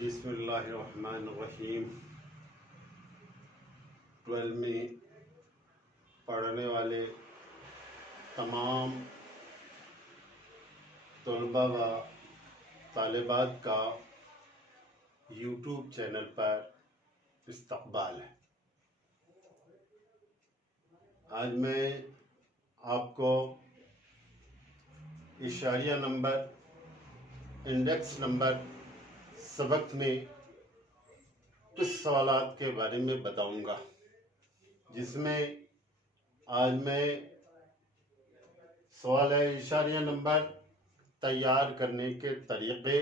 بسم اللہ الرحمن الرحیم۔ 12 میں پڑھنے والے تمام طلباء و طالبات کا یوٹیوب چینل پر استقبال ہے۔ آج میں آپ کو اشاریہ نمبر، انڈیکس نمبر سبق میں کچھ سوالات کے بارے میں بتاؤں گا، جس میں آج میں سوال ہے اشاریہ نمبر تیار کرنے کے طریقے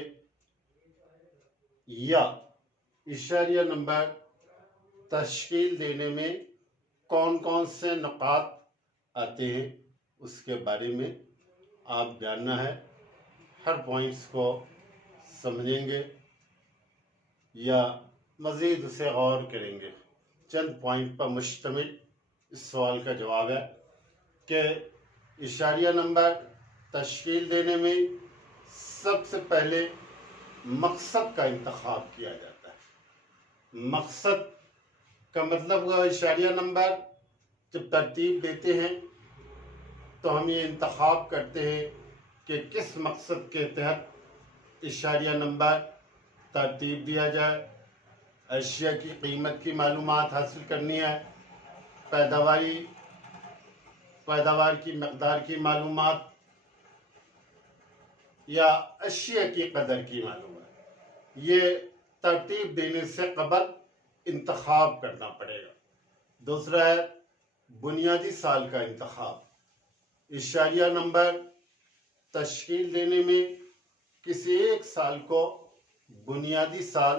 یا اشاریہ نمبر تشکیل دینے میں کون کون سے نقاط آتے ہیں اس کے بارے میں آپ جاننا ہے۔ ہر پوائنٹس کو سمجھیں گے یا مزید اسے غور کریں گے۔ چند پوائنٹ پر مشتمل اس سوال کا جواب ہے کہ اشاریہ نمبر تشکیل دینے میں سب سے پہلے مقصد کا انتخاب کیا جاتا ہے۔ مقصد کا مطلب ہوا اشاریہ نمبر جب ترتیب دیتے ہیں تو ہم یہ انتخاب کرتے ہیں کہ کس مقصد کے تحت اشاریہ نمبر ترتیب دیا جائے۔ اشیاء کی قیمت کی معلومات حاصل کرنی ہے، پیداوار کی مقدار کی معلومات یا اشیاء کی قدر کی معلومات، یہ ترتیب دینے سے قبل انتخاب کرنا پڑے گا۔ دوسرا ہے بنیادی سال کا انتخاب۔ اشاریہ نمبر تشکیل دینے میں کسی ایک سال کو بنیادی سال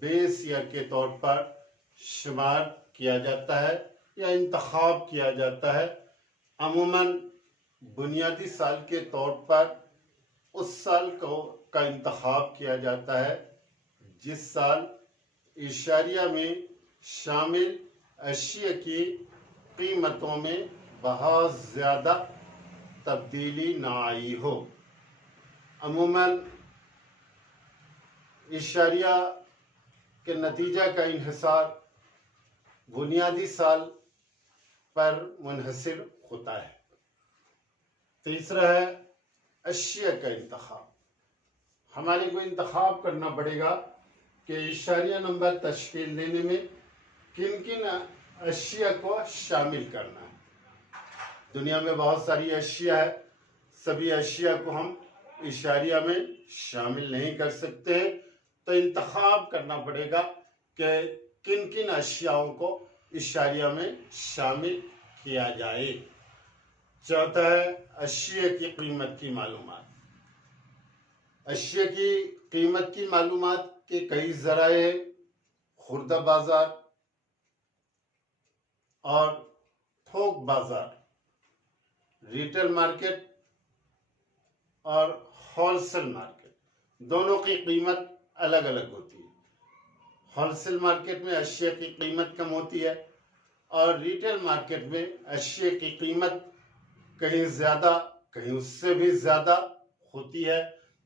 بیس ایئر کے طور پر شمار کیا جاتا ہے یا انتخاب کیا جاتا ہے۔ عموماً بنیادی سال کے طور پر اس سال کا انتخاب کیا جاتا ہے جس سال اشاریہ میں شامل اشیاء کی قیمتوں میں بہت زیادہ تبدیلی نہ آئی ہو۔ عموماً اشاریہ کے نتیجہ کا انحصار بنیادی سال پر منحصر ہوتا ہے۔ تیسرا ہے اشیاء کا انتخاب۔ ہمارے کو انتخاب کرنا پڑے گا کہ اشاریہ نمبر تشکیل دینے میں کن کن اشیاء کو شامل کرنا ہے۔ دنیا میں بہت ساری اشیاء ہے، سبھی اشیاء کو ہم اشاریہ میں شامل نہیں کر سکتے ہیں، تو انتخاب کرنا پڑے گا کہ کن کن اشیاءوں کو اشاریہ میں شامل کیا جائے۔ چوتھا ہے اشیاء کی قیمت کی معلومات۔ اشیاء کی قیمت کی معلومات کے کئی ذرائع ہیں: خوردہ بازار اور تھوک بازار، ریٹیل مارکیٹ اور ہول سیل مارکیٹ۔ دونوں کی قیمت الگ الگ ہوتی ہے۔ ہول سیل مارکیٹ میں اشیاء کی قیمت کم ہوتی ہے اور ریٹیل مارکیٹ میں اشیاء کی قیمت کہیں زیادہ کہیں اس سے بھی زیادہ ہوتی ہے۔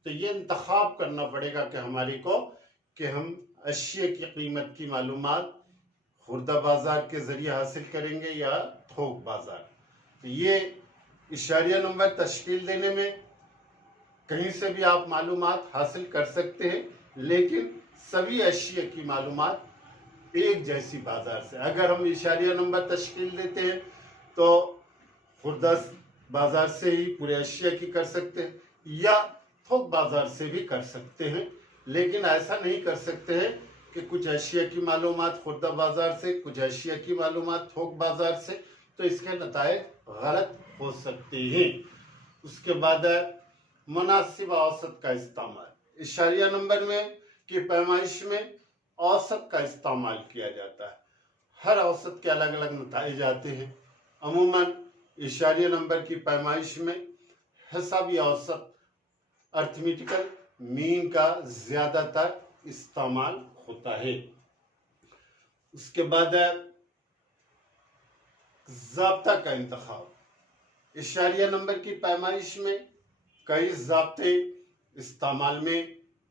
تو یہ انتخاب کرنا پڑے گا کہ ہماری کو کہ ہم اشیاء کی قیمت کی معلومات خوردہ بازار کے ذریعے حاصل کریں گے یا تھوک بازار۔ تو یہ اشاریہ نمبر تشکیل دینے میں کہیں سے بھی آپ معلومات حاصل کر سکتے ہیں، لیکن سبھی اشیاء کی معلومات ایک جیسی بازار سے۔ اگر ہم اشاریہ نمبر تشکیل دیتے ہیں تو خوردہ بازار سے ہی پورے اشیاء کی کر سکتے ہیں یا تھوک بازار سے بھی کر سکتے ہیں، لیکن ایسا نہیں کر سکتے ہیں کہ کچھ اشیاء کی معلومات خوردہ بازار سے، کچھ اشیاء کی معلومات تھوک بازار سے، تو اس کے نتائج غلط ہو سکتے ہیں۔ اس کے بعد ہے مناسب اوسط کا استعمال۔ اشاریہ نمبر میں کی پیمائش میں اوسط کا استعمال کیا جاتا ہے۔ ہر اوسط کے الگ الگ نتائج آتے ہیں۔ عموماً اشاریہ نمبر کی پیمائش میں حسابی اوسط، ارتھمیٹیکل مین کا زیادہ تر استعمال ہوتا ہے۔ اس کے بعد ہے ضابطہ کا انتخاب۔ اشاریہ نمبر کی پیمائش میں کئی ضابطے استعمال میں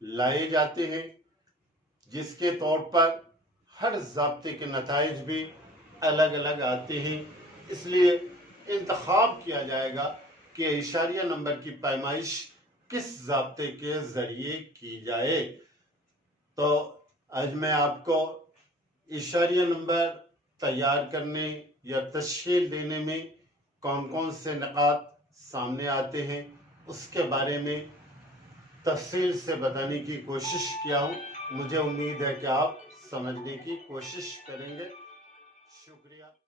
لائے جاتے ہیں۔ جس کے طور پر ہر ضابطے کے نتائج بھی الگ الگ آتے ہیں، اس لیے انتخاب کیا جائے گا کہ اشاریہ نمبر کی پیمائش کس ضابطے کے ذریعے کی جائے۔ تو آج میں آپ کو اشاریہ نمبر تیار کرنے یا تشکیل دینے میں کون کون سے نکات سامنے آتے ہیں اس کے بارے میں تفصیل سے بتانے کی کوشش کیا ہوں۔ مجھے امید ہے کہ آپ سمجھنے کی کوشش کریں گے۔ شکریہ۔